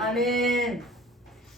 아멘.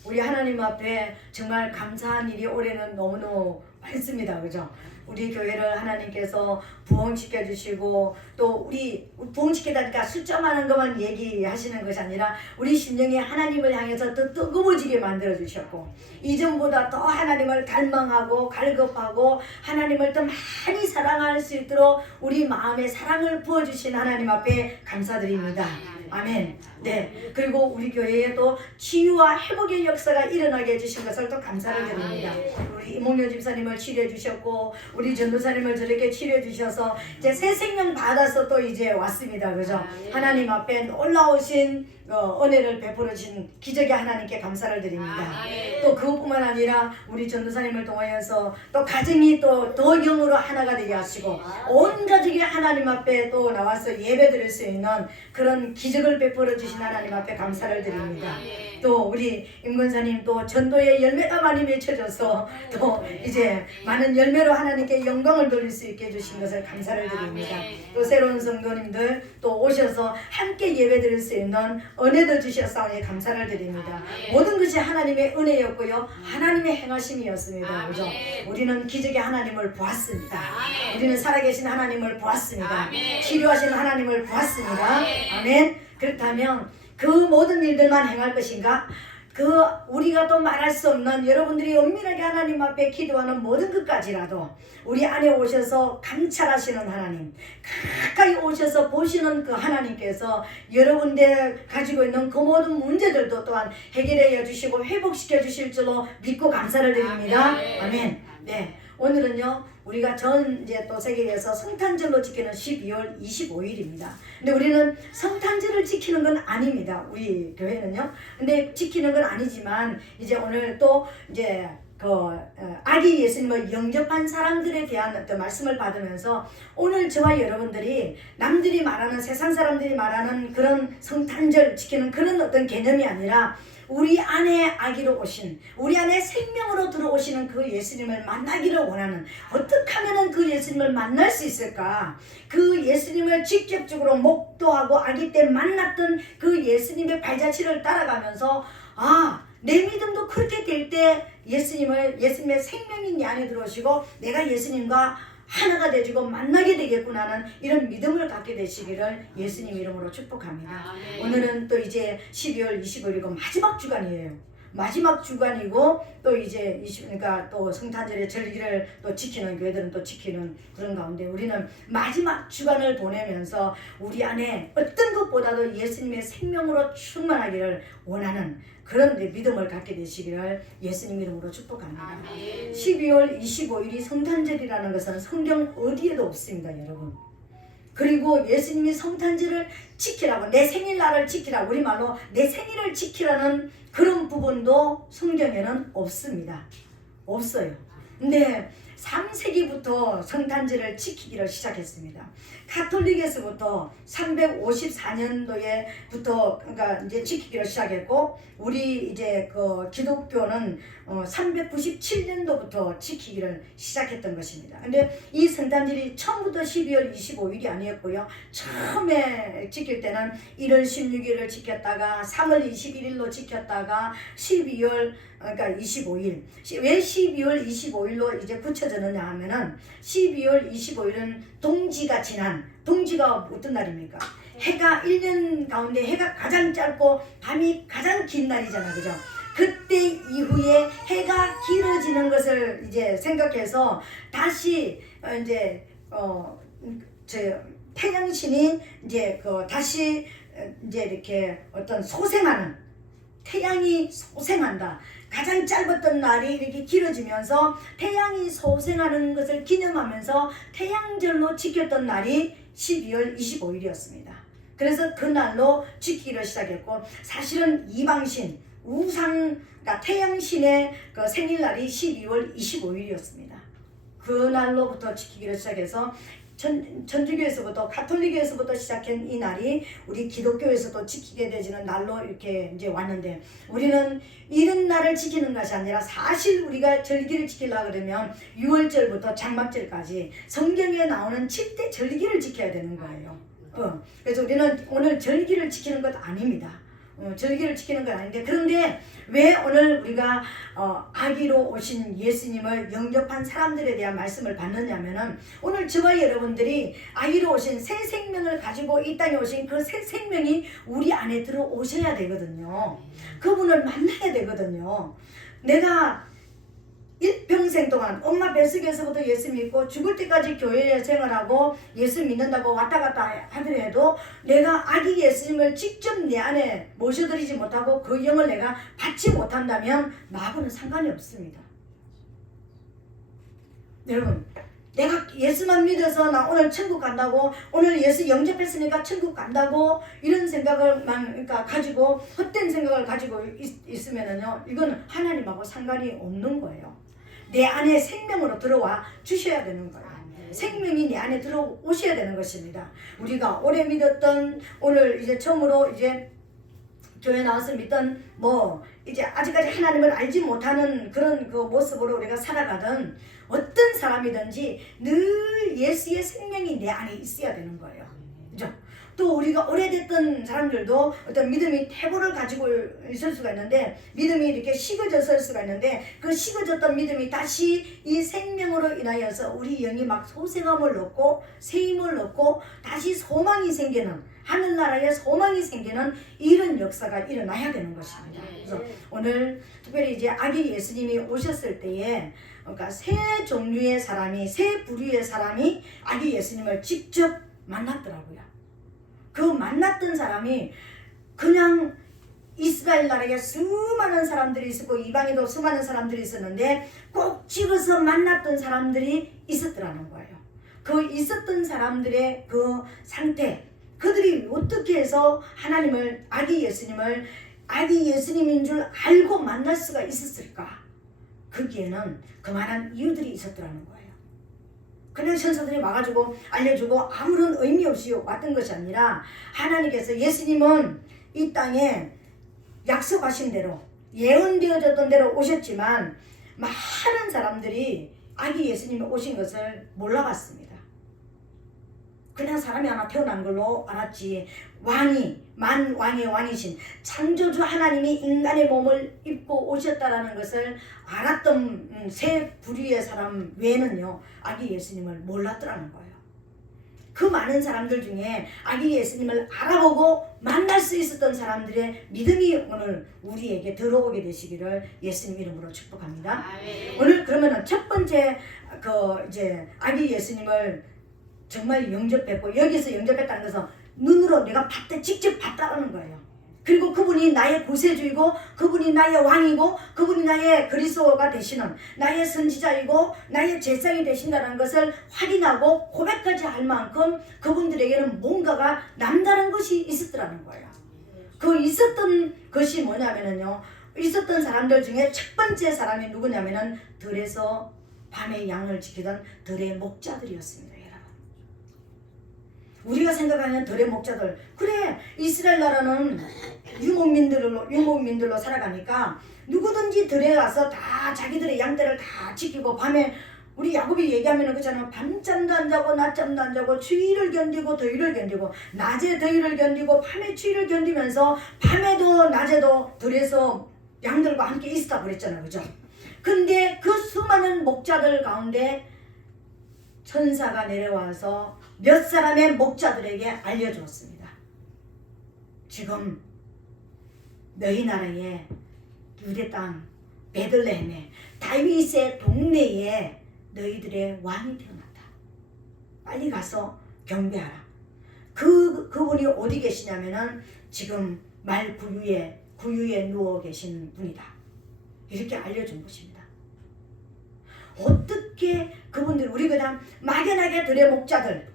우리 하나님 앞에 정말 감사한 일이 올해는 너무너무 많습니다. 그죠? 우리 교회를 하나님께서 부흥시켜 주시고, 또 우리 부흥시키다니까 숫자 많은 것만 얘기하시는 것이 아니라 우리 심령이 하나님을 향해서 더 뜨거워지게 만들어 주셨고, 이전보다 더 하나님을 갈망하고 갈급하고 하나님을 더 많이 사랑할 수 있도록 우리 마음에 사랑을 부어주신 하나님 앞에 감사드립니다. 아멘. 네. 그리고 우리 교회에도 치유와 회복의 역사가 일어나게 해주신 것을 또 감사를 드립니다. 우리 이몽룡 집사님을 치료해 주셨고, 우리 전도사님을 저렇게 치료해 주셔서 이제 새 생명 받아서 또 이제 왔습니다. 그죠? 하나님 앞에 놀라우신 은혜를 베풀어 주신 기적의 하나님께 감사를 드립니다. 또 그것뿐만 아니라 우리 전도사님을 통하여서 또 가정이 또 더 영으로 하나가 되게 하시고, 온 가족이 하나님 앞에 또 나와서 예배 드릴 수 있는 그런 기적을 베풀어 주신 하나님 앞에 감사를 드립니다. 또 우리 임권사님 또 전도의 열매가 많이 맺혀져서 또 이제 많은 열매로 하나님께 영광을 돌릴 수 있게 해주신 것을 감사를 드립니다. 또 새로운 성도님들 또 오셔서 함께 예배 드릴 수 있는 은혜도 주셨사오니 감사를 드립니다. 모든 것이 하나님의 은혜였고요, 하나님의 행하심이었습니다. 그죠? 우리는 기적의 하나님을 보았습니다. 우리는 살아계신 하나님을 보았습니다. 치료하시는 하나님을 보았습니다. 아멘. 그렇다면 그 모든 일들만 행할 것인가? 우리가 또 말할 수 없는, 여러분들이 은밀하게 하나님 앞에 기도하는 모든 것까지라도 우리 안에 오셔서 감찰하시는 하나님, 가까이 오셔서 보시는 그 하나님께서 여러분들 가지고 있는 그 모든 문제들도 또한 해결해 주시고 회복시켜 주실 줄로 믿고 감사를 드립니다. 아멘. 네. 오늘은요, 우리가 이제 또 세계에서 성탄절로 지키는 12월 25일입니다. 근데 우리는 성탄절을 지키는 건 아닙니다. 우리 교회는요. 근데 지키는 건 아니지만, 이제 오늘 또 이제 아기 예수님을 영접한 사람들에 대한 어떤 말씀을 받으면서, 오늘 저와 여러분들이 남들이 말하는, 세상 사람들이 말하는 그런 성탄절 지키는 그런 어떤 개념이 아니라, 우리 안에 아기로 오신, 우리 안에 생명으로 들어오시는 그 예수님을 만나기를 원하는, 어떻게 하면 그 예수님을 만날 수 있을까? 그 예수님을 직접적으로 목도하고 아기 때 만났던 그 예수님의 발자취를 따라가면서, 내 믿음도 그렇게 될 때 예수님의 생명이 내 안에 들어오시고 내가 예수님과 하나가 되어지고 만나게 되겠구나 하는 이런 믿음을 갖게 되시기를 예수님 이름으로 축복합니다. 오늘은 또 이제 12월 25일이고 마지막 주간이에요. 마지막 주간이고, 또 이제 그러니까 또 성탄절의 절기를 또 지키는 교회들은 또 지키는 그런 가운데, 우리는 마지막 주간을 보내면서 우리 안에 어떤 것보다도 예수님의 생명으로 충만하기를 원하는 그런 믿음을 갖게 되시기를 예수님 이름으로 축복합니다. 12월 25일이 성탄절이라는 것은 성경 어디에도 없습니다, 여러분. 그리고 예수님이 성탄절을 지키라고, 내 생일날을 지키라고, 우리말로 내 생일을 지키라는 그런 부분도 성경에는 없습니다. 없어요. 근데 3세기부터 성탄절을 지키기를 시작했습니다. 가톨릭에서부터 354년도에부터 그러니까 이제 지키기를 시작했고, 우리 이제 기독교는 397년도부터 지키기를 시작했던 것입니다. 근데 이 성탄절이 처음부터 12월 25일이 아니었고요. 처음에 지킬 때는 1월 16일을 지켰다가 3월 21일로 지켰다가 12월 그러니까 25일. 왜 12월 25일로 이제 붙여졌느냐 하면은, 12월 25일은 동지가 어떤 날입니까? 해가 1년 가운데 해가 가장 짧고 밤이 가장 긴 날이잖아, 그죠? 그때 이후에 해가 길어지는 것을 이제 생각해서 다시 이제 태양신이 이제 다시 이제 이렇게 어떤 태양이 소생한다. 가장 짧았던 날이 이렇게 길어지면서 태양이 소생하는 것을 기념하면서 태양절로 지켰던 날이 12월 25일이었습니다. 그래서 그날로 지키기를 시작했고, 사실은 이방신, 그러니까 태양신의 그 생일날이 12월 25일이었습니다. 그날로부터 지키기를 시작해서 천주교에서부터 가톨릭에서부터 시작한 이 날이 우리 기독교에서도 지키게 되지는 날로 이렇게 이제 왔는데, 우리는 이런 날을 지키는 것이 아니라, 사실 우리가 절기를 지키려고 그러면 6월절부터 장막절까지 성경에 나오는 7대 절기를 지켜야 되는 거예요. 그래서 우리는 오늘 절기를 지키는 것 아닙니다. 절기를 지키는 건 아닌데, 그런데 왜 오늘 우리가 아기로 오신 예수님을 영접한 사람들에 대한 말씀을 받느냐면은, 오늘 저와 여러분들이 아기로 오신 새 생명을 가지고 이 땅에 오신 그 새 생명이 우리 안에 들어오셔야 되거든요. 그분을 만나야 되거든요. 내가 일평생 동안 엄마 뱃속에서부터 예수 믿고 죽을 때까지 교회에 생활하고 예수 믿는다고 왔다 갔다 하더라도 내가 아기 예수님을 직접 내 안에 모셔드리지 못하고 그 영을 내가 받지 못한다면 나하고는 상관이 없습니다. 여러분, 내가 예수만 믿어서 나 오늘 천국 간다고, 오늘 예수 영접했으니까 천국 간다고 이런 생각을 그러니까 가지고 헛된 생각을 가지고 있으면은요, 이건 하나님하고 상관이 없는 거예요. 내 안에 생명으로 들어와 주셔야 되는 거예요. 생명이 내 안에 들어오셔야 되는 것입니다. 우리가 오래 믿었던, 오늘 이제 처음으로 이제 교회 나와서 믿던 이제 아직까지 하나님을 알지 못하는 그런 그 모습으로 우리가 살아가던 어떤 사람이든지 늘 예수의 생명이 내 안에 있어야 되는 거예요. 그죠? 또 우리가 오래됐던 사람들도 어떤 믿음이 태보를 가지고 있을 수가 있는데, 믿음이 이렇게 식어졌을 수가 있는데, 그 식어졌던 믿음이 다시 이 생명으로 인하여서 우리 영이 막 소생함을 얻고 새 힘을 얻고 다시 소망이 생기는, 하늘나라에 소망이 생기는 이런 역사가 일어나야 되는 것입니다. 그래서 오늘 특별히 이제 아기 예수님이 오셨을 때에, 그러니까 새 종류의 사람이, 새 부류의 사람이 아기 예수님을 직접 만났더라고요. 그 만났던 사람이 그냥 이스라엘 나라에 수많은 사람들이 있었고 이방에도 수많은 사람들이 있었는데 꼭 집어서 만났던 사람들이 있었더라는 거예요. 그 있었던 사람들의 그 상태, 그들이 어떻게 해서 하나님을, 아기 예수님을 아기 예수님인 줄 알고 만날 수가 있었을까? 거기에는 그만한 이유들이 있었더라는 거예요. 그냥 천사들이 와가지고 알려주고 아무런 의미 없이 왔던 것이 아니라, 하나님께서, 예수님은 이 땅에 약속하신 대로 예언되어졌던 대로 오셨지만 많은 사람들이 아기 예수님이 오신 것을 몰라봤습니다. 그냥 사람이 하나 태어난 걸로 알았지, 만왕의 왕이신 창조주 하나님이 인간의 몸을 입고 오셨다라는 것을 알았던 새 부류의 사람 외에는요, 아기 예수님을 몰랐더라는 거예요. 그 많은 사람들 중에 아기 예수님을 알아보고 만날 수 있었던 사람들의 믿음이 오늘 우리에게 들어오게 되시기를 예수님 이름으로 축복합니다. 오늘 그러면은 첫 번째 이제 아기 예수님을 정말 영접했고, 여기서 영접했다는 것은 눈으로 내가 직접 봤다는 거예요. 그리고 그분이 나의 구세주이고, 그분이 나의 왕이고, 그분이 나의 그리스도가 되시는, 나의 선지자이고 나의 제사장이 되신다는 것을 확인하고 고백까지 할 만큼 그분들에게는 뭔가가 남다른 것이 있었더라는 거예요. 그 있었던 것이 뭐냐면요, 있었던 사람들 중에 첫 번째 사람이 누구냐면은 들에서 밤에 양을 지키던 들의 목자들이었습니다. 우리가 생각하는 들의 목자들, 그래, 이스라엘 나라는 유목민들로 살아가니까 누구든지 들에 가서 다 자기들의 양떼를 다 지키고, 밤에 우리 야곱이 얘기하면 그잖아요. 밤잠도 안 자고 낮잠도 안 자고 추위를 견디고 더위를 견디고, 낮에 더위를 견디고 밤에 추위를 견디면서 밤에도 낮에도 들에서 양들과 함께 있었다고 그랬잖아요. 그죠? 근데 그 수많은 목자들 가운데 천사가 내려와서 몇 사람의 목자들에게 알려주었습니다. 지금 너희 나라의 유대 땅 베들레헴에 다윗의 동네에 너희들의 왕이 태어났다. 빨리 가서 경배하라. 그분이 어디 계시냐면은 지금 말 구유에 누워 계신 분이다. 이렇게 알려준 것입니다. 어떻게 그분들, 우리 그냥 막연하게 들의 목자들,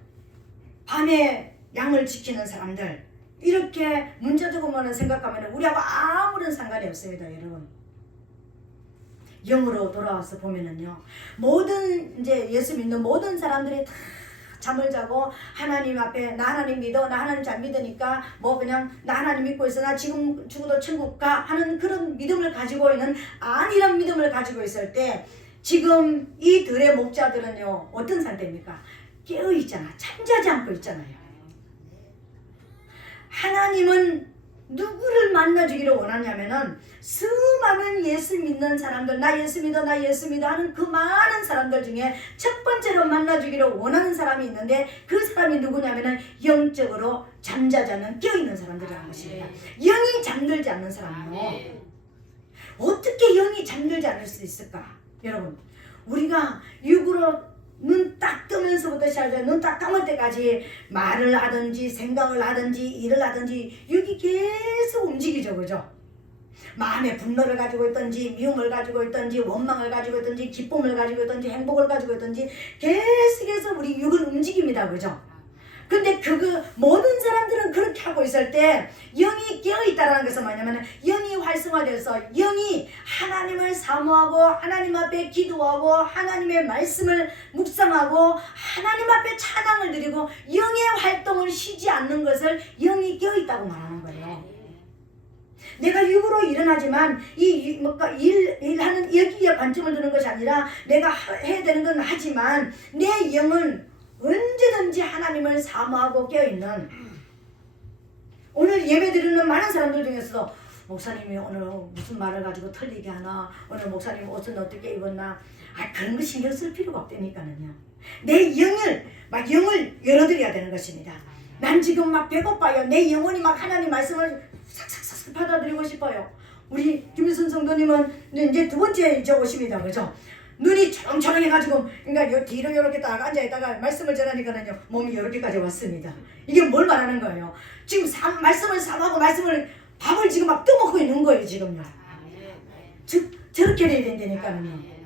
밤에 양을 지키는 사람들, 이렇게 문제적으로만 생각하면 우리하고 아무런 상관이 없습니다. 여러분, 영으로 돌아와서 보면은요, 모든 이제 예수 믿는 모든 사람들이 다 잠을 자고 하나님 앞에, 나 하나님 믿어, 나 하나님 잘 믿으니까 그냥 나 하나님 믿고 있어, 나 지금 죽어도 천국 가 하는 그런 믿음을 가지고 있는, 아니란 믿음을 가지고 있을 때, 지금 이 들의 목자들은요, 어떤 상태입니까? 깨어있잖아. 잠자지 않고 있잖아요. 하나님은 누구를 만나주기를 원하냐면은 수많은 예수 믿는 사람들, 나 예수 믿어 나 예수 믿어 하는 그 많은 사람들 중에 첫 번째로 만나주기를 원하는 사람이 있는데 그 사람이 누구냐면은 영적으로 잠자지 않는 깨어있는 사람들이라는 것입니다. 영이 잠들지 않는 사람이요. 어떻게 영이 잠들지 않을 수 있을까? 여러분, 우리가 육으로 눈 딱 뜨면서부터 시작해서 눈 딱 감을 때까지 말을 하든지 생각을 하든지 일을 하든지 육이 계속 움직이죠. 그죠? 마음의 분노를 가지고 있든지 미움을 가지고 있든지 원망을 가지고 있든지 기쁨을 가지고 있든지 행복을 가지고 있든지 계속해서 우리 육은 움직입니다. 그죠? 근데 모든 사람들은 그렇게 하고 있을 때 영이 깨어있다는 것은 뭐냐면 영이 활성화돼서 영이 하나님을 사모하고 하나님 앞에 기도하고 하나님의 말씀을 묵상하고 하나님 앞에 찬양을 드리고 영의 활동을 쉬지 않는 것을 영이 깨어있다고 말하는 거예요. 내가 육으로 일어나지만 일하는 여기에 관점을 두는 것이 아니라 내가 해야 되는 건 하지만 내 영은 언제든지 하나님을 사모하고 깨어있는, 오늘 예배드리는 많은 사람들 중에서도 목사님이 오늘 무슨 말을 가지고 틀리게 하나, 오늘 목사님 옷은 어떻게 입었나, 그런 거 신경 쓸 필요가 없다니까는요. 내 영을 열어드려야 되는 것입니다. 난 지금 막 배고파요. 내 영혼이 막 하나님 말씀을 싹싹싹 받아들이고 싶어요. 우리 김일순 성도님은 이제 두 번째 이제 오십니다. 그죠? 눈이 초롱초롱해가지고, 그러니까 뒤로 이렇게 딱 앉아있다가 말씀을 전하니까는요, 몸이 이렇게까지 왔습니다. 이게 뭘 말하는 거예요? 지금 말씀을 삼하고 밥을 지금 막 떠먹고 있는 거예요, 지금요. 저렇게 돼야 된다니까는요.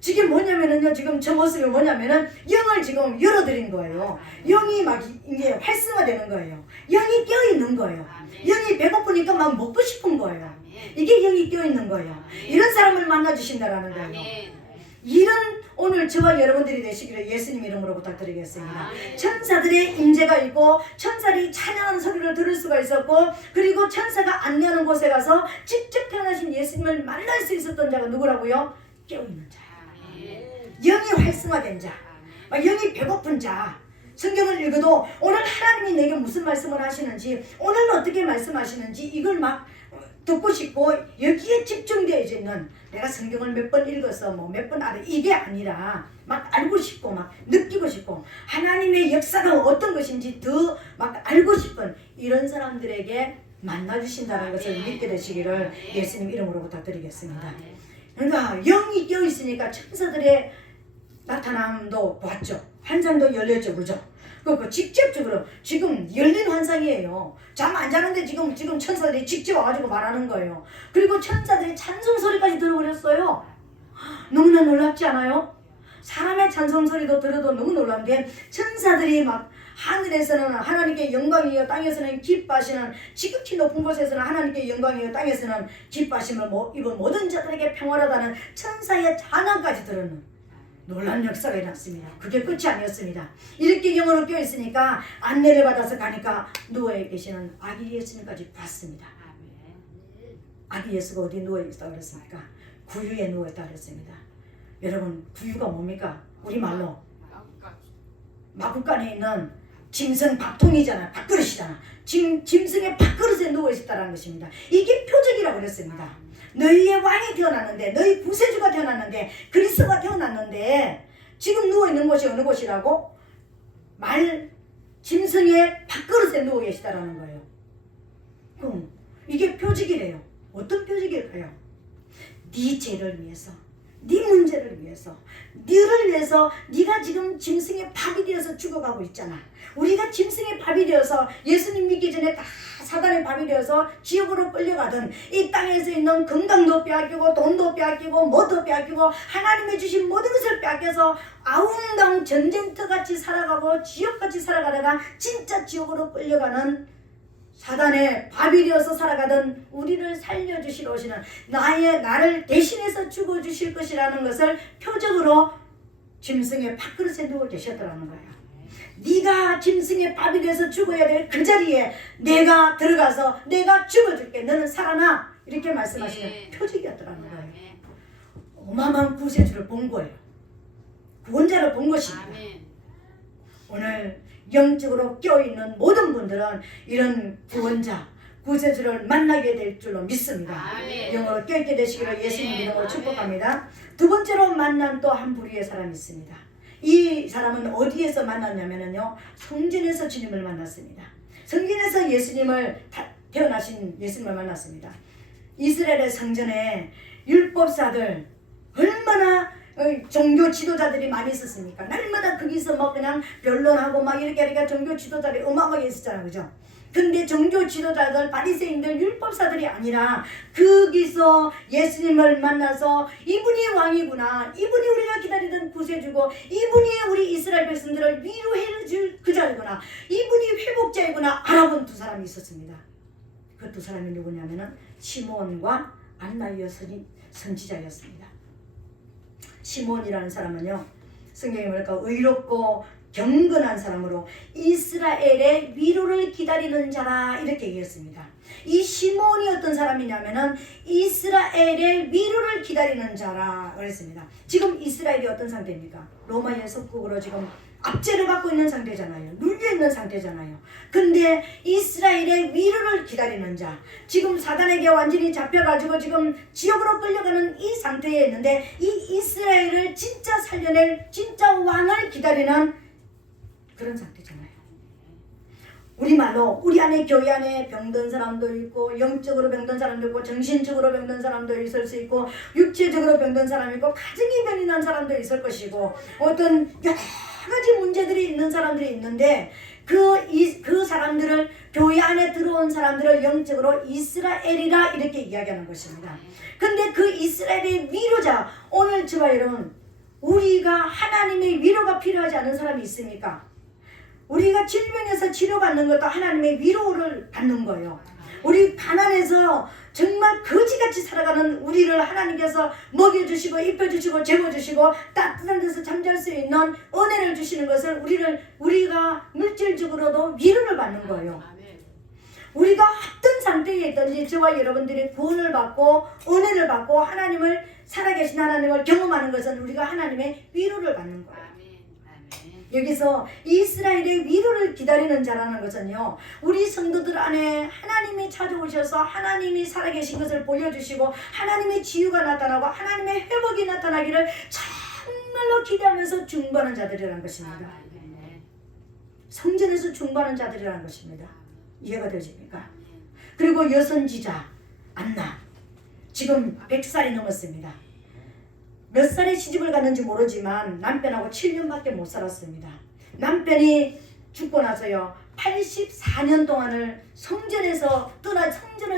지금 뭐냐면은요, 지금 저 모습이 뭐냐면은 영을 지금 열어드린 거예요. 영이 막 이게 활성화되는 거예요. 영이 껴있는 거예요. 영이 배고프니까 막 먹고 싶은 거예요. 이게 영이 껴있는 거예요. 이런 사람을 만나주신다라는 거예요. 이런 오늘 저와 여러분들이 되시기를 예수님 이름으로 부탁드리겠습니다. 천사들의 임재가 있고 천사들이 찬양하는 소리를 들을 수가 있었고, 그리고 천사가 안내하는 곳에 가서 직접 태어나신 예수님을 만날 수 있었던 자가 누구라고요? 깨어있는 자, 영이 활성화된 자, 영이 배고픈 자. 성경을 읽어도 오늘 하나님이 내게 무슨 말씀을 하시는지, 오늘 어떻게 말씀하시는지 이걸 막 듣고 싶고 여기에 집중되어 있는, 내가 성경을 몇 번 읽어서 몇 번 알아 이게 아니라 막 알고 싶고 막 느끼고 싶고 하나님의 역사가 어떤 것인지 더 막 알고 싶은 이런 사람들에게 만나주신다는 것을 믿게 되시기를 예수님 이름으로 부탁드리겠습니다. 그러니까 영이 껴있으니까 천사들의 나타남도 봤죠. 환상도 열렸죠. 그죠? 직접적으로 지금 열린 환상이에요. 잠 안 자는데 지금 천사들이 직접 와가지고 말하는 거예요. 그리고 천사들이 찬송 소리까지 들어버렸어요. 너무나 놀랍지 않아요? 사람의 찬송 소리도 들어도 너무 놀라운데 천사들이 막 하늘에서는 하나님께 영광이요 땅에서는 기뻐하시는, 지극히 높은 곳에서는 하나님께 영광이요 땅에서는 기뻐하심을 입은 모든 자들에게 평화로다는 천사의 찬양까지 들었는 놀라운 역사가 일어났습니다. 그게 끝이 아니었습니다. 이렇게 영으로 껴있으니까 안내를 받아서 가니까 누워 계시는 아기 예수님까지 봤습니다. 아기 예수가 어디 누워있다고 그랬습니까? 구유에 누워있다고 그랬습니다. 여러분, 구유가 뭡니까? 우리말로 마구간에 있는 짐승 밥통이잖아. 밥그릇이잖아. 짐승의 밥그릇에 누워있었다는 것입니다. 이게 표적이라고 그랬습니다. 너희의 왕이 태어났는데, 너희 구세주가 태어났는데, 그리스도가 태어났는데 지금 누워있는 곳이 어느 곳이라고? 짐승의 밥그릇에 누워 계시다라는 거예요. 그럼 이게 표적이래요. 어떤 표적일까요? 네 죄를 위해서, 네 문제를 위해서, 너를 위해서 네가 지금 짐승의 밥이 되어서 죽어가고 있잖아. 우리가 짐승의 밥이 되어서 예수님 믿기 전에 다 사단의 밥이 되어서 지옥으로 끌려가던 이 땅에서 있는 건강도 빼앗기고 돈도 빼앗기고 뭐도 빼앗기고 하나님이 주신 모든 것을 빼앗겨서 아웅다웅 전쟁터같이 살아가고 지옥같이 살아가다가 진짜 지옥으로 끌려가는 사단의 밥이 되어서 살아가던 우리를 살려주시러 오시는 나를 대신해서 죽어주실 것이라는 것을 표적으로 짐승의 밥그릇에 누워 계셨더라는 거예요. 네가 짐승의 밥이 돼서 죽어야 될 그 자리에 내가 들어가서 내가 죽어줄게. 너는 살아나. 이렇게 말씀하시는 표적이었더라는 거예요. 어마어마한 구세주를 본 거예요. 구원자를 본 것입니다. 오늘 영적으로 껴있는 모든 분들은 이런 구원자, 구세주를 만나게 될 줄로 믿습니다. 아멘. 영어로 깨닫게 되시기를 아멘. 예수님 이름으로 아멘. 축복합니다. 두 번째로 만난 또 한 부류의 사람이 있습니다. 이 사람은 어디에서 만났냐면요, 성전에서 주님을 만났습니다. 성전에서 예수님을 태어나신 예수님을 만났습니다. 이스라엘의 성전에 율법사들 얼마나 종교 지도자들이 많이 있었습니까? 날마다 거기서 막 그냥 변론하고 막 이렇게 하니까 종교 지도자들이 어마어마하게 있었잖아요, 그죠? 근데 종교 지도자들, 바리새인들, 율법사들이 아니라 거기서 예수님을 만나서 이분이 왕이구나, 이분이 우리가 기다리던 구세주고, 이분이 우리 이스라엘 백성들을 위로해 줄 그자이구나, 이분이 회복자이구나 알아본 두 사람이 있었습니다. 그 두 사람이 누구냐면은 시몬과 안나의 선지자였습니다. 시몬이라는 사람은요, 성경에 보니까 의롭고 경건한 사람으로 이스라엘의 위로를 기다리는 자라 이렇게 얘기했습니다. 이 시몬이 어떤 사람이냐면은 이스라엘의 위로를 기다리는 자라 그랬습니다. 지금 이스라엘이 어떤 상태입니까? 로마의 속국으로 지금 압제를 받고 있는 상태잖아요. 눌려 있는 상태잖아요. 근데 이스라엘의 위로를 기다리는 자, 지금 사단에게 완전히 잡혀가지고 지금 지옥으로 끌려가는 이 상태에 있는데, 이 이스라엘을 진짜 살려낼 진짜 왕을 기다리는 그런 상태잖아요. 우리말로 우리 안에 교회 안에 병든 사람도 있고, 영적으로 병든 사람도 있고, 정신적으로 병든 사람도 있을 수 있고, 육체적으로 병든 사람이 있고, 가정이 병이 난 사람도 있을 것이고, 어떤 여러 가지 문제들이 있는 사람들이 있는데, 그 사람들을, 교회 안에 들어온 사람들을 영적으로 이스라엘이라 이렇게 이야기하는 것입니다. 근데 그 이스라엘의 위로자, 오늘 저와 여러분, 우리가 하나님의 위로가 필요하지 않은 사람이 있습니까? 우리가 질병에서 치료받는 것도 하나님의 위로를 받는 거예요. 우리 가난해서 정말 거지같이 살아가는 우리를 하나님께서 먹여주시고 입혀주시고 재워주시고 따뜻한 데서 잠잘 수 있는 은혜를 주시는 것을 우리가 물질적으로도 위로를 받는 거예요. 우리가 어떤 상태에 있든지 저와 여러분들이 구원을 받고 은혜를 받고 하나님을 살아계신 하나님을 경험하는 것은 우리가 하나님의 위로를 받는 거예요. 여기서 이스라엘의 위로를 기다리는 자라는 것은요, 우리 성도들 안에 하나님이 찾아오셔서 하나님이 살아계신 것을 보여주시고 하나님의 치유가 나타나고 하나님의 회복이 나타나기를 정말로 기대하면서 중보하는 자들이라는 것입니다. 성전에서 중보하는 자들이라는 것입니다. 이해가 되십니까? 그리고 여선지자 안나, 지금 100살이 넘었습니다. 몇 살에 시집을 갔는지 모르지만 남편하고 7년밖에 못 살았습니다. 남편이 죽고 나서요, 84년 동안을 성전을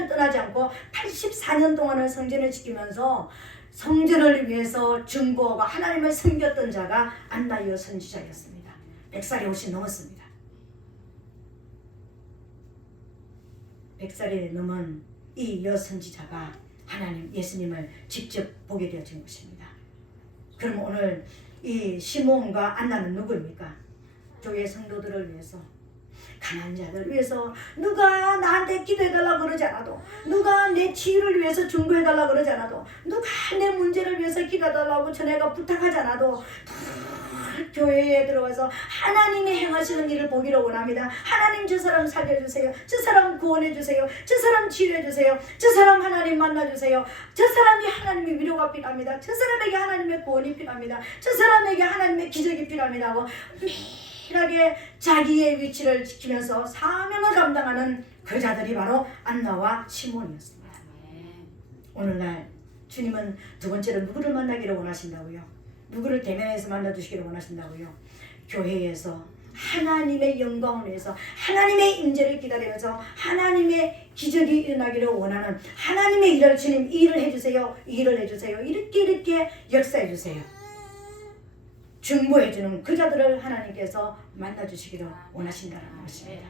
떠나지 않고 84년 동안을 성전을 지키면서 성전을 위해서 중보하고 하나님을 섬겼던 자가 안나여 선지자였습니다. 100살이 훨씬 넘었습니다. 100살이 넘은 이 여선지자가 하나님 예수님을 직접 보게 되어진 것입니다. 그럼 오늘 이 시몬과 안나는 누구입니까? 교회 성도들을 위해서, 가난한 자들을 위해서, 누가 나한테 기도해달라고 그러지 않아도, 누가 내 치유를 위해서 중보해달라고 그러지 않아도, 누가 내 문제를 위해서 기도해달라고 전해가 부탁하지 않아도 교회에 들어와서 하나님이 행하시는 일을 보기를 원합니다. 하나님 저 사람 살려주세요. 저 사람 구원해주세요. 저 사람 치료해주세요. 저 사람 하나님 만나주세요. 저 사람이 하나님의 위로가 필요합니다. 저 사람에게 하나님의 구원이 필요합니다. 저 사람에게 하나님의 기적이 필요합니다 하고 매일하게 자기의 위치를 지키면서 사명을 감당하는 그 자들이 바로 안나와 시몬이었습니다. 오늘날 주님은 두 번째로 누구를 만나기를 원하신다고요? 누구를 대면해서 만나주시기를 원하신다고요? 교회에서 하나님의 영광을 위해서 하나님의 임재를 기다리면서 하나님의 기적이 일어나기를 원하는, 하나님의 일을, 주님 이 일을 해주세요, 이 일을 해주세요, 이렇게 역사해주세요, 중보해주는 그 자들을 하나님께서 만나주시기를 원하신다는 것입니다.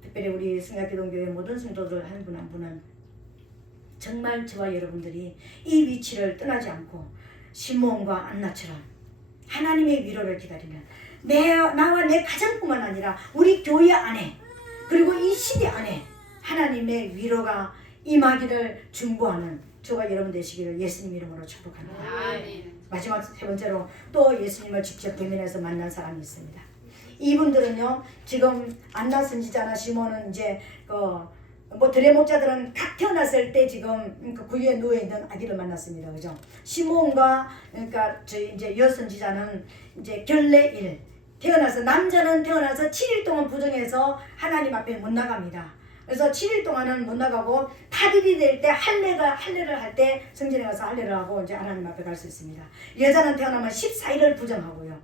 특별히 우리 승약기동교회 모든 성도들 한 분 한 분은 정말 저와 여러분들이 이 위치를 떠나지 않고 시몬과 안나처럼 하나님의 위로를 기다리면 나와 내 가정뿐만 아니라 우리 교회 안에, 그리고 이 시대 안에 하나님의 위로가 임하기를 중보하는 저와 여러분 되시기를 예수님 이름으로 축복합니다. 마지막 세 번째로 또 예수님을 직접 대면해서 만난 사람이 있습니다. 이분들은요, 지금 안나 선지자나 시몬은 이제 뭐 들의 목자들은 각 태어났을 때 지금 그 구유에 누워 있는 아기를 만났습니다. 그죠? 시몬과 그러니까 저희 이제 여선지자는 이제 결례일 태어나서 남자는 태어나서 7일 동안 부정해서 하나님 앞에 못 나갑니다. 그래서 7일 동안은 못 나가고 8일이 될 때 할례를 할 때 성전에 가서 할례를 하고 이제 하나님 앞에 갈 수 있습니다. 여자는 태어나면 14일을 부정하고요.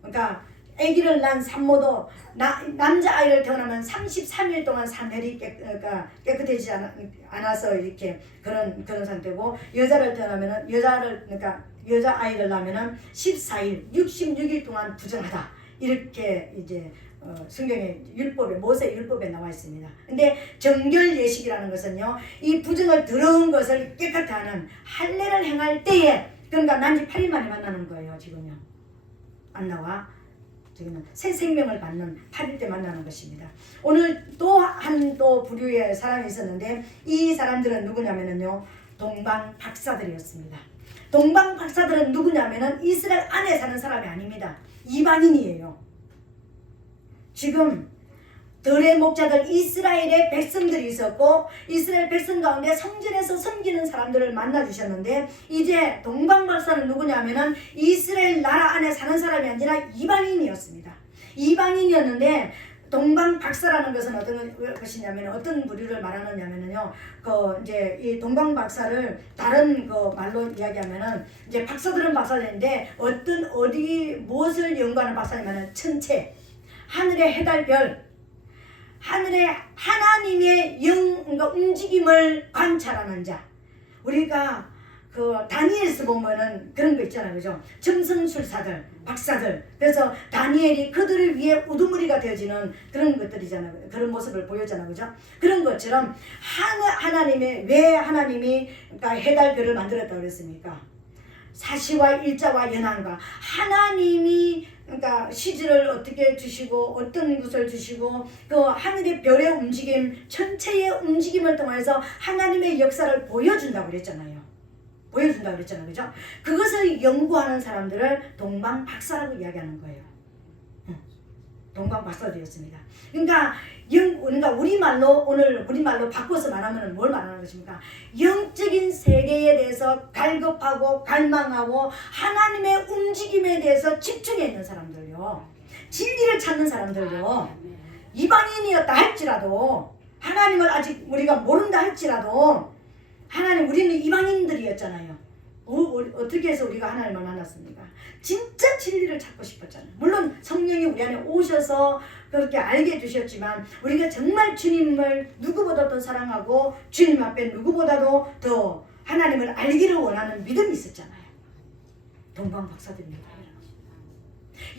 그러니까 아기를 낳은 산모도 남자아이를 태어나면 33일 동안 산혈이 깨끗해지지 않아서 이렇게 그런 상태고, 여자를 태어나면은 그러니까 여자아이를 낳으면은 14일 66일 동안 부정하다, 이렇게 이제 성경의 율법에, 모세 율법에 나와 있습니다. 근데 정결 예식이라는 것은요, 이 부정을 더러운 것을 깨끗게 하는 할례를 행할 때에, 그러니까 난지 8일 만에 만나는 거예요. 지금요 안 나와. 지금은 새 생명을 받는 8일 때 만나는 것입니다. 오늘 또 한 부류의 사람이 있었는데, 이 사람들은 누구냐면요, 동방 박사들이었습니다. 동방 박사들은 누구냐면은 이스라엘 안에 사는 사람이 아닙니다. 이방인이에요. 지금 들의 목자들 이스라엘의 백성들이 있었고, 이스라엘 백성 가운데 성전에서 섬기는 사람들을 만나 주셨는데, 이제 동방 박사는 누구냐면은 이스라엘 나라 안에 사는 사람이 아니라 이방인이었습니다. 이방인이었는데, 동방 박사라는 것은 어떤 것이냐면, 어떤 부류를 말하느냐면요, 이제 이 동방 박사를 다른 말로 이야기하면은, 이제 박사들은 박사들인데 무엇을 연구하는 박사냐면은 천체, 하늘의 해달별, 하늘의 하나님의 그러니까 움직임을 관찰하는 자. 우리가 다니엘서 보면은 그런 거 있잖아요. 그죠? 점성술사들, 박사들. 그래서 다니엘이 그들을 위해 우두머리가 되어지는 그런 것들이잖아요. 그런 모습을 보였잖아요. 그죠? 그런 것처럼 왜 하나님이 그러니까 해달별을 만들었다고 그랬습니까? 사시와 일자와 연한과 하나님이 그러니까 시즈를 어떻게 주시고 어떤 것을 주시고 그 하늘의 별의 움직임, 천체의 움직임을 통해서 하나님의 역사를 보여준다고 그랬잖아요. 그죠? 그것을 연구하는 사람들을 동방 박사라고 이야기하는 거예요. 동방 박사들이었습니다. 그러니까 우리말로 바꿔서 말하면 뭘 말하는 것입니까? 영적인 세계에 대해서 갈급하고 갈망하고 하나님의 움직임에 대해서 집중해 있는 사람들요. 진리를 찾는 사람들요. 이방인이었다 할지라도, 하나님을 아직 우리가 모른다 할지라도, 우리는 이방인들이었잖아요. 어떻게 해서 우리가 하나님을 만났습니까? 진짜 진리를 찾고 싶었잖아요. 물론 성령이 우리 안에 오셔서 그렇게 알게 해주셨지만, 우리가 정말 주님을 누구보다도 사랑하고 주님 앞에 누구보다도 더 하나님을 알기를 원하는 믿음이 있었잖아요. 동방 박사들입니다.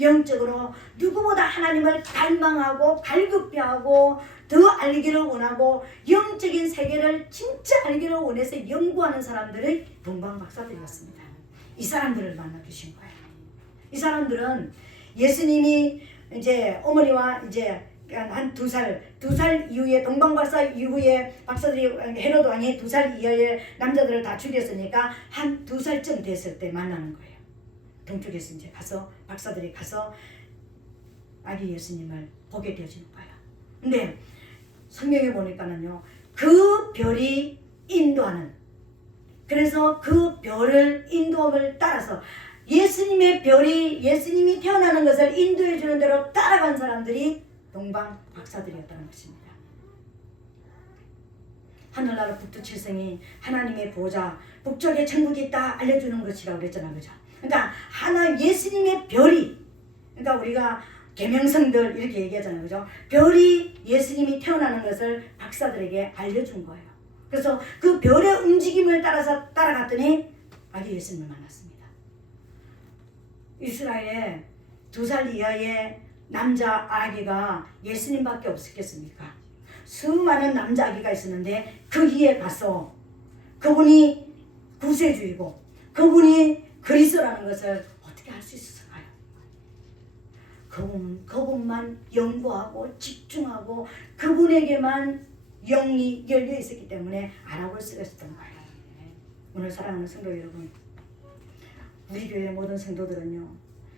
영적으로 누구보다 하나님을 갈망하고 갈급해하고 더 알기를 원하고 영적인 세계를 진짜 알기를 원해서 연구하는 사람들의 동방 박사들이었습니다. 이 사람들을 만나 주신 거예요. 이 사람들은 예수님이 이제 어머니와 이제 한 2살 이후에, 동방 박사 이후에 박사들이 헤로드 왕이 2살 이하의 남자들을 다 죽였으니까 한 2살쯤 됐을 때 만나는 거예요. 동쪽에서 이제 박사들이 가서 아기 예수님을 보게 되어지는 거예요. 근데 성경에 보니까는요, 그 별이 인도하는, 그래서 그 별을 인도함을 따라서 예수님의 별이 예수님이 태어나는 것을 인도해 주는 대로 따라간 사람들이 동방 박사들이었다는 것입니다. 하늘나라 북두칠성이 하나님의 보좌, 북쪽에 천국이 있다 알려주는 것이라고 그랬잖아요. 그죠? 그러니까 예수님의 별이, 그러니까 우리가 계명성들 이렇게 얘기하잖아요. 그죠? 별이 예수님이 태어나는 것을 박사들에게 알려준 거예요. 그래서 그 별의 움직임을 따라서 따라갔더니 아기 예수님을 만났습니다. 이스라엘에 2살 이하의 남자 아기가 예수님밖에 없었겠습니까? 수많은 남자 아기가 있었는데 거기에 가서 그분이 구세주이고 그분이 그리스도라는 것을 어떻게 알 수 있었을까요? 그분만 연구하고 집중하고 그분에게만 영이 열려 있었기 때문에 알아볼 수가 있었던 거예요. 오늘 사랑하는 성도 여러분, 우리 교회 모든 성도들은요,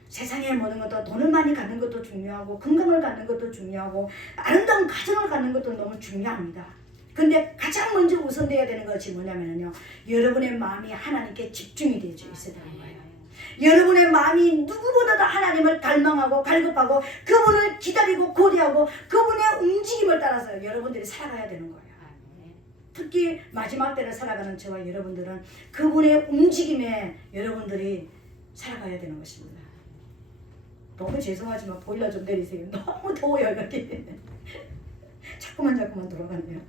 세상의 모든 것도 돈을 많이 갖는 것도 중요하고 건강을 갖는 것도 중요하고 아름다운 가정을 갖는 것도 너무 중요합니다. 근데 가장 먼저 우선돼야 되는 것이 뭐냐면요, 여러분의 마음이 하나님께 집중이 되어 있어야 되는 거예요. 여러분의 마음이 누구보다도 하나님을 갈망하고 갈급하고 그분을 기다리고 고대하고 그분의 움직임을 따라서 여러분들이 살아가야 되는 거예요. 특히 마지막 때를 살아가는 저와 여러분들은 그분의 움직임에 여러분들이 살아가야 되는 것입니다. 너무 죄송하지만 보일러 좀 내리세요. 너무 더워요 여기. 자꾸만 돌아가네요.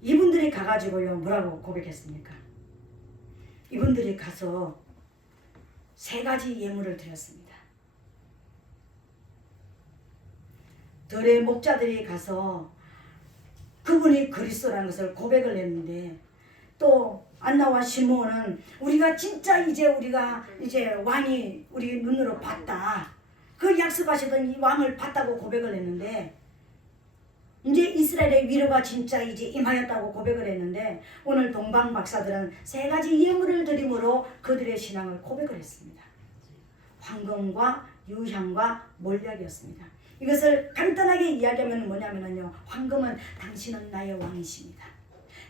이분들이 가가지고요 뭐라고 고백했습니까? 이분들이 가서 3가지 예물을 드렸습니다. 들의 목자들이 가서 그분이 그리스도라는 것을 고백을 했는데, 또 안나와 시므온은 우리가 왕이 우리 눈으로 봤다, 그 약속하시던 이 왕을 봤다고 고백을 했는데, 이제 이스라엘의 위로가 진짜 이제 임하였다고 고백을 했는데, 오늘 동방 박사들은 3가지 예물을 드림으로 그들의 신앙을 고백을 했습니다. 황금과 유향과 몰약이었습니다. 이것을 간단하게 이야기하면 뭐냐면요, 황금은 당신은 나의 왕이십니다.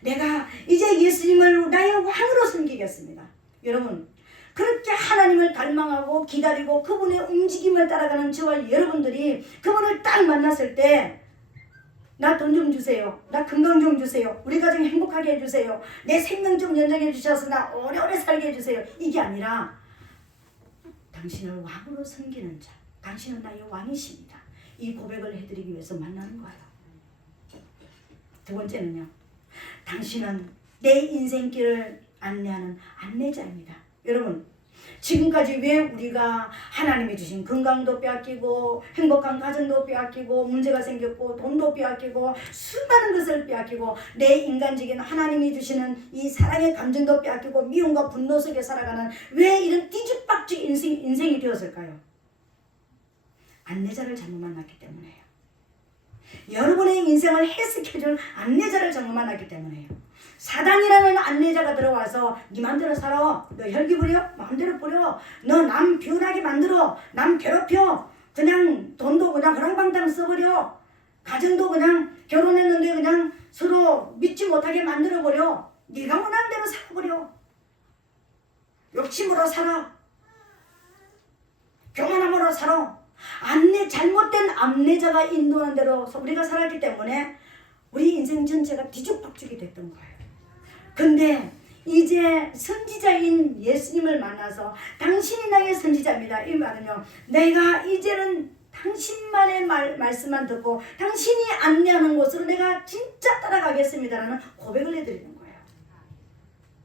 내가 이제 예수님을 나의 왕으로 섬기겠습니다. 여러분, 그렇게 하나님을 갈망하고 기다리고 그분의 움직임을 따라가는 저와 여러분들이 그분을 딱 만났을 때, 나 돈 좀 주세요, 나 건강 좀 주세요, 우리 가정 행복하게 해주세요, 내 생명 좀 연장해 주셔서 나 오래오래 살게 해주세요, 이게 아니라 당신을 왕으로 섬기는 자, 당신은 나의 왕이십니다, 이 고백을 해드리기 위해서 만나는 거예요. 2번째는요, 당신은 내 인생길을 안내하는 안내자입니다. 여러분, 지금까지 왜 우리가 하나님이 주신 건강도 빼앗기고 행복한 가정도 빼앗기고 문제가 생겼고 돈도 빼앗기고 수많은 것을 빼앗기고 내 인간적인 하나님이 주시는 이 사랑의 감정도 빼앗기고 미움과 분노 속에 살아가는 왜 이런 뒤죽박죽 인생이 되었을까요? 안내자를 잘못 만났기 때문에요. 여러분의 인생을 해석해줄 안내자를 잘못 만났기 때문에요. 사단이라는 안내자가 들어와서 네 맘대로 살아, 너 혈기 부려, 맘대로 부려, 너 남 비운하게 만들어, 남 괴롭혀, 그냥 돈도 그냥 허랑방탕 써버려, 가정도 그냥 결혼했는데 그냥 서로 믿지 못하게 만들어버려, 네가 원하는 대로 살아버려, 욕심으로 살아, 교만함으로 살아. 잘못된 안내자가 인도하는 대로 우리가 살았기 때문에 우리 인생 전체가 뒤죽박죽이 됐던 거예요. 근데 이제 선지자인 예수님을 만나서 당신이 나의 선지자입니다, 이 말은요, 내가 이제는 당신만의 말씀만 듣고 당신이 안내하는 곳으로 내가 진짜 따라가겠습니다라는 고백을 해드리는 거예요.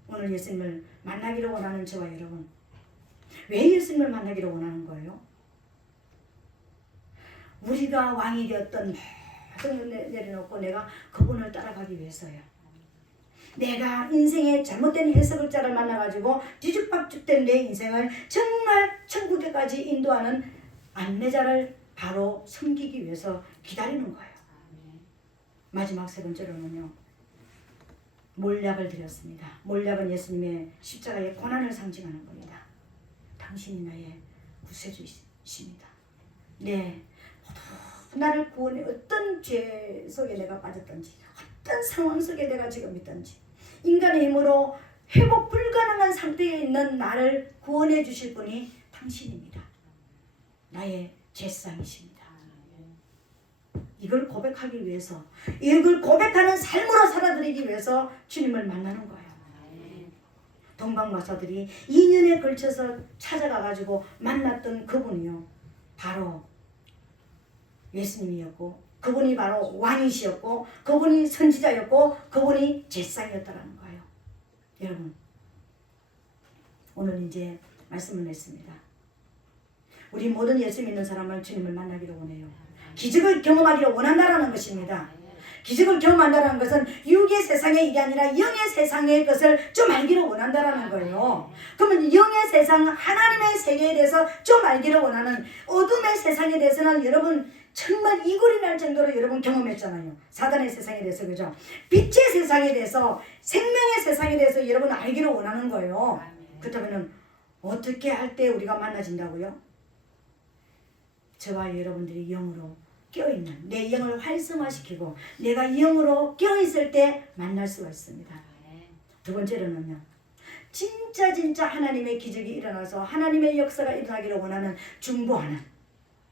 오늘 예수님을 만나기를 원하는 저와 여러분, 왜 예수님을 만나기를 원하는 거예요? 우리가 왕이 되었던 모든 내려놓고 내가 그분을 따라가기 위해서요. 내가 인생의 잘못된 해석자를 만나가지고 뒤죽박죽된 내 인생을 정말 천국에까지 인도하는 안내자를 바로 섬기기 위해서 기다리는 거예요. 마지막 3번째로는요, 몰약을 드렸습니다. 몰약은 예수님의 십자가의 고난을 상징하는 겁니다. 당신이 나의 구세주이십니다. 네, 모두 나를 구원해, 어떤 죄 속에 내가 빠졌던지, 어떤 상황 속에 내가 지금 있던지, 인간의 힘으로 회복 불가능한 상태에 있는 나를 구원해 주실 분이 당신입니다. 나의 제사장이십니다. 이걸 고백하기 위해서, 이걸 고백하는 삶으로 살아드리기 위해서 주님을 만나는 거예요. 동방마사들이 2년에 걸쳐서 찾아가가지고 만났던 그분이요, 바로 예수님이었고, 그분이 바로 왕이시였고, 그분이 선지자였고, 그분이 제사장이었다는 거예요. 여러분, 오늘 이제 말씀을 냈습니다. 우리 모든 예수 믿는 사람을 주님을 만나기를 원해요. 기적을 경험하기를 원한다라는 것입니다. 기적을 경험한다는 것은 육의 세상의 일이 아니라 영의 세상의 것을 좀 알기를 원한다라는 거예요. 그러면 영의 세상, 하나님의 세계에 대해서 좀 알기를 원하는, 어둠의 세상에 대해서는 여러분 정말 이골이 날 정도로 여러분 경험했잖아요. 사단의 세상에 대해서, 그죠? 빛의 세상에 대해서, 생명의 세상에 대해서 여러분 알기를 원하는 거예요. 그렇다면 어떻게 할 때 우리가 만나진다고요? 저와 여러분들이 영으로 깨어있는 내 영을 활성화시키고 내가 영으로 깨어있을 때 만날 수가 있습니다. 두 번째로는요, 진짜 하나님의 기적이 일어나서 하나님의 역사가 일어나기를 원하는 중보하는,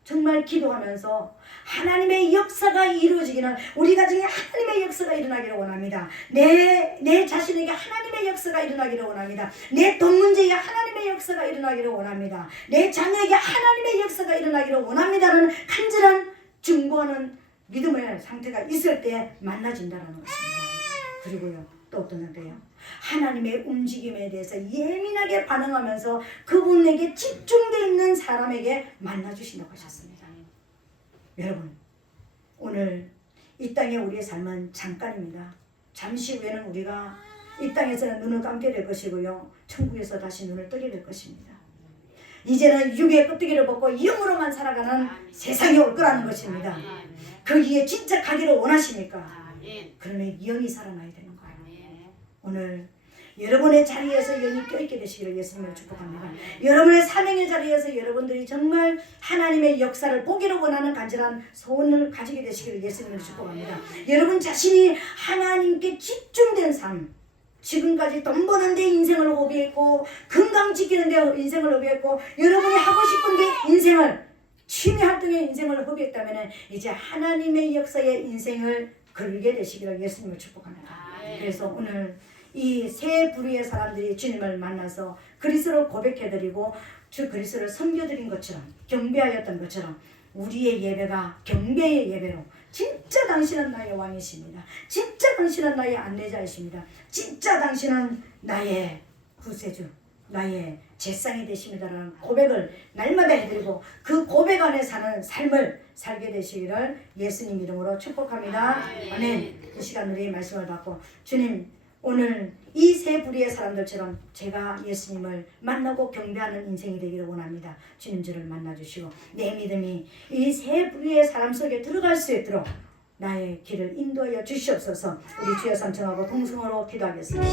정말 기도하면서 하나님의 역사가 이루어지기는, 우리 가정에 하나님의 역사가 일어나기를 원합니다. 내 자신에게 하나님의 역사가 일어나기를 원합니다. 내 돈 문제에 하나님의 역사가 일어나기를 원합니다. 내 자녀에게 하나님의 역사가 일어나기를 원합니다라는 간절한 중보하는 믿음의 상태가 있을 때 만나진다는 것입니다. 그리고요, 또 어떤 상태요? 하나님의 움직임에 대해서 예민하게 반응하면서 그분에게 집중되어 있는 사람에게 만나주신다고 하셨습니다. 여러분, 오늘 이 땅에 우리의 삶은 잠깐입니다. 잠시 후에는 우리가 이 땅에서는 눈을 감게 될 것이고요, 천국에서 다시 눈을 뜨게 될 것입니다. 이제는 육의 껍데기를 벗고 영으로만 살아가는 세상이 올 거라는 것입니다. 거기에 진짜 가기를 원하십니까? 그러면 영이 살아나야 되는 거예요. 오늘 여러분의 자리에서 영이 껴있게 되시기를 예수님으로 축복합니다. 여러분의 사명의 자리에서 여러분들이 정말 하나님의 역사를 보기를 원하는 간절한 소원을 가지게 되시기를 예수님으로 축복합니다. 여러분 자신이 하나님께 집중된 삶, 지금까지 돈 버는 데 인생을 허비했고 건강 지키는 데 인생을 허비했고 여러분이 하고 싶은 게 인생을, 취미 활동의 인생을 허비했다면 이제 하나님의 역사의 인생을 걸게 되시기를 예수님을 축복합니다. 그래서 오늘 이 세 부류의 사람들이 주님을 만나서 그리스도를 고백해드리고 주 그리스도를 섬겨드린 것처럼, 경배하였던 것처럼 우리의 예배가 경배의 예배로, 진짜 당신은 나의 왕이십니다. 진짜 당신은 나의 안내자이십니다. 진짜 당신은 나의 구세주, 나의 제상이 되십니다라는 고백을 날마다 해드리고 그 고백 안에 사는 삶을 살게 되시기를 예수님 이름으로 축복합니다. 아멘. 이 시간 우리의 말씀을 받고 주님, 오늘 이 세 부류의 사람들처럼 제가 예수님을 만나고 경배하는 인생이 되기를 원합니다. 주님 저를 만나주시고 내 믿음이 이 세 부류의 사람 속에 들어갈 수 있도록 나의 길을 인도하여 주시옵소서. 우리 주여 삼청하고 동성으로 기도하겠습니다.